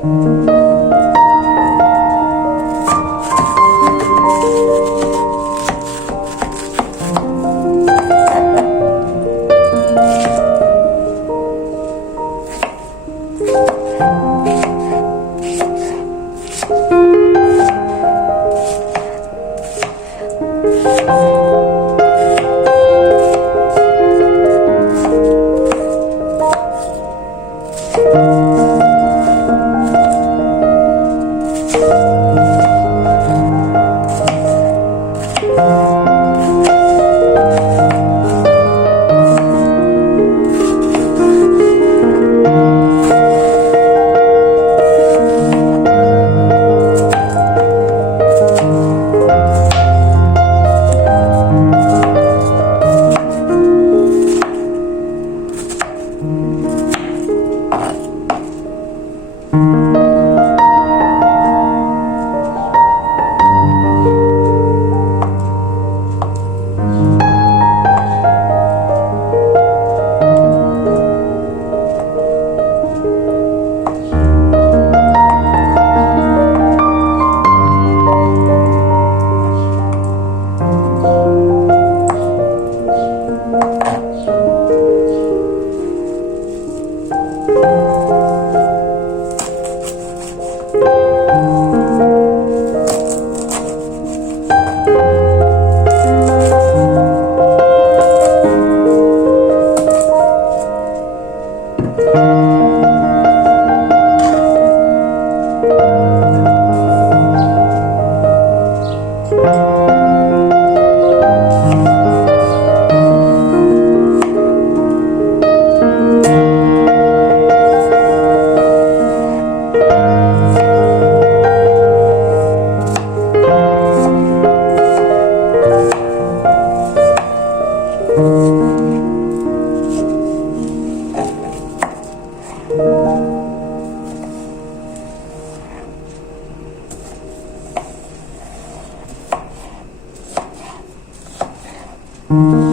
Thank thank mm -hmm. you